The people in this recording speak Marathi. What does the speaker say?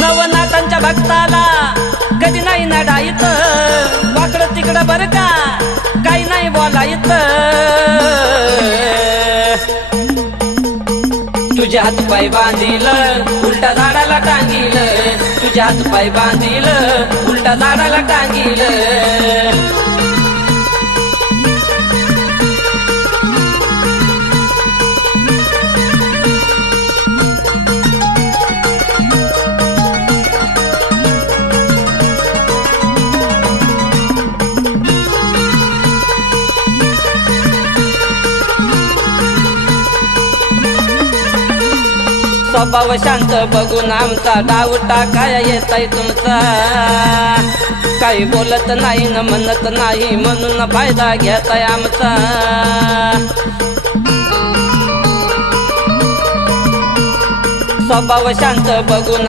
नवनाथांच्या भक्ताला कधी नाही ना डाईत, वाकडं तिकडं बर का काही नाही बोलायत। तुझ्या हात पाय बांधील उलटा झाडाला टांगील, तुझ्या हात पाय बांधील उलटा झाडाला टांगील। स्वभाव शांत बघून आमचा डाव टाकाया येताय तुमचा, काही बोलत नाही न म्हणत नाही म्हणून फायदा घेताय आमचा। स्वभाव शांत बघून